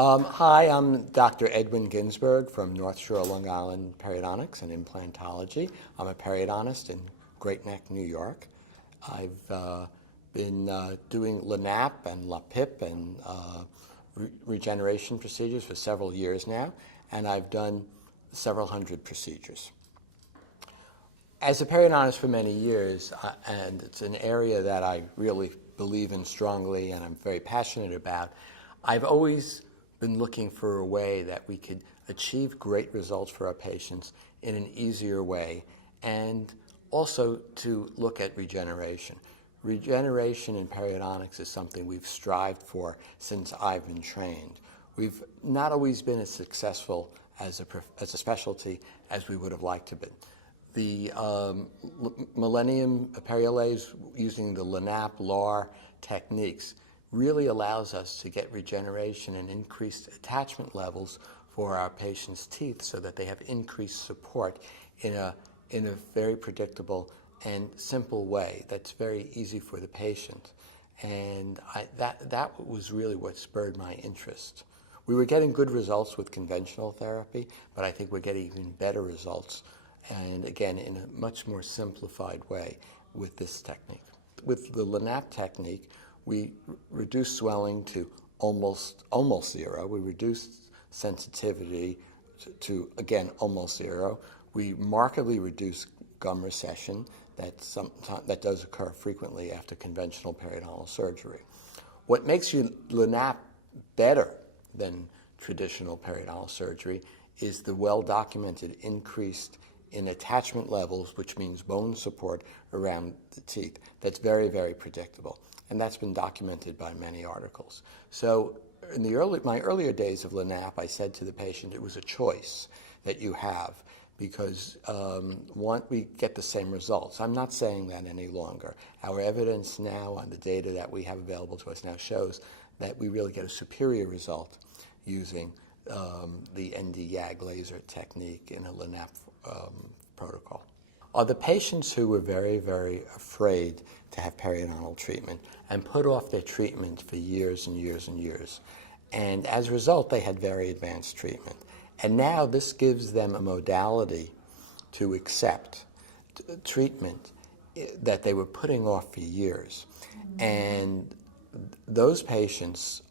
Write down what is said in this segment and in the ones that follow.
Hi, I'm Dr. Edwin Ginsberg from North Shore, Long Island Periodontics and Implantology. I'm a periodontist in Great Neck, New York. I've been doing LANAP and LAPIP and regeneration procedures for several years now, and I've done several hundred procedures. As a periodontist for many years, and it's an area that I really believe in strongly and I'm very passionate about, I've always been looking for a way that we could achieve great results for our patients in an easier way, and also to look at regeneration. Regeneration in periodontics is something we've strived for since I've been trained. We've not always been as successful as a specialty as we would have liked to be. The Millennium Periolays using the LANAP, LAR techniques really allows us to get regeneration and increased attachment levels for our patients' teeth so that they have increased support in a very predictable and simple way that's very easy for the patient. And that was really what spurred my interest. We were getting good results with conventional therapy, but I think we're getting even better results, and again, in a much more simplified way with this technique. With the LANAP technique, we reduce swelling to almost zero. We reduce sensitivity to again, almost zero. We markedly reduce gum recession that does occur frequently after conventional periodontal surgery. What makes LANAP better than traditional periodontal surgery is the well-documented increase in attachment levels, which means bone support around the teeth. That's very, very predictable. And that's been documented by many articles. So in my earlier days of LANAP, I said to the patient, it was a choice that you have because we get the same results. I'm not saying that any longer. Our evidence now on the data that we have available to us now shows that we really get a superior result using the ND-YAG laser technique in a LANAP protocol. Are the patients who were very, very afraid to have periodontal treatment and put off their treatment for years and years and years. And as a result, they had very advanced treatment. And now this gives them a modality to accept treatment that they were putting off for years. And those patients,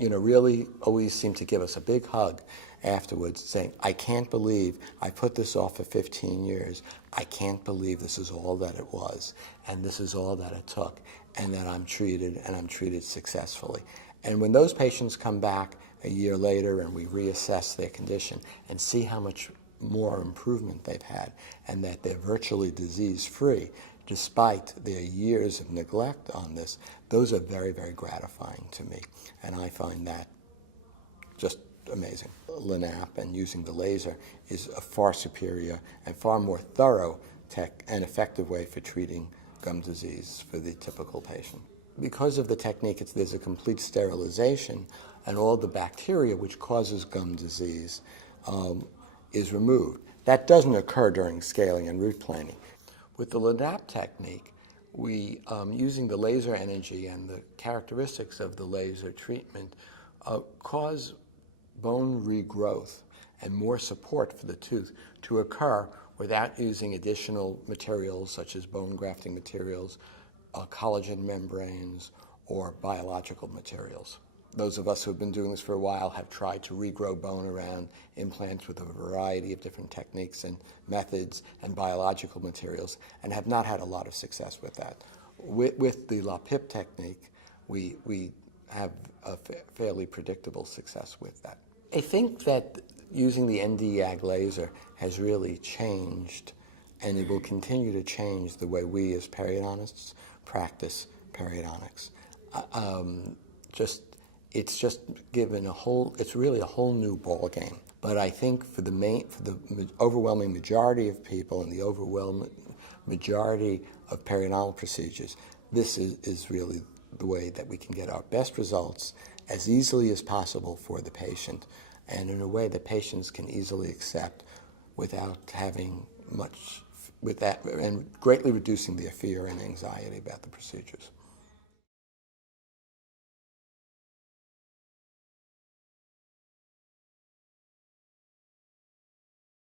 really always seem to give us a big hug afterwards saying, I can't believe I put this off for 15 years. I can't believe this is all that it was, and this is all that it took, and that I'm treated successfully. And when those patients come back a year later and we reassess their condition and see how much more improvement they've had and that they're virtually disease-free despite their years of neglect on this, those are very, very gratifying to me. And I find that just amazing. LANAP and using the laser is a far superior and far more thorough and effective way for treating gum disease for the typical patient. Because of the technique, there's a complete sterilization, and all the bacteria which causes gum disease is removed. That doesn't occur during scaling and root planing. With the LANAP technique, we, using the laser energy and the characteristics of the laser treatment, cause bone regrowth and more support for the tooth to occur without using additional materials such as bone grafting materials, collagen membranes, or biological materials. Those of us who have been doing this for a while have tried to regrow bone around implants with a variety of different techniques and methods and biological materials and have not had a lot of success with that. With the LAPIP technique, we have a fairly predictable success with that. I think that using the ND-YAG laser has really changed, and it will continue to change the way we as periodontists practice periodontics. It's just given it's really a whole new ball game. But I think for the overwhelming majority of people and the overwhelming majority of periodontal procedures, this is really the way that we can get our best results as easily as possible for the patient and in a way that patients can easily accept without having much, and greatly reducing their fear and anxiety about the procedures.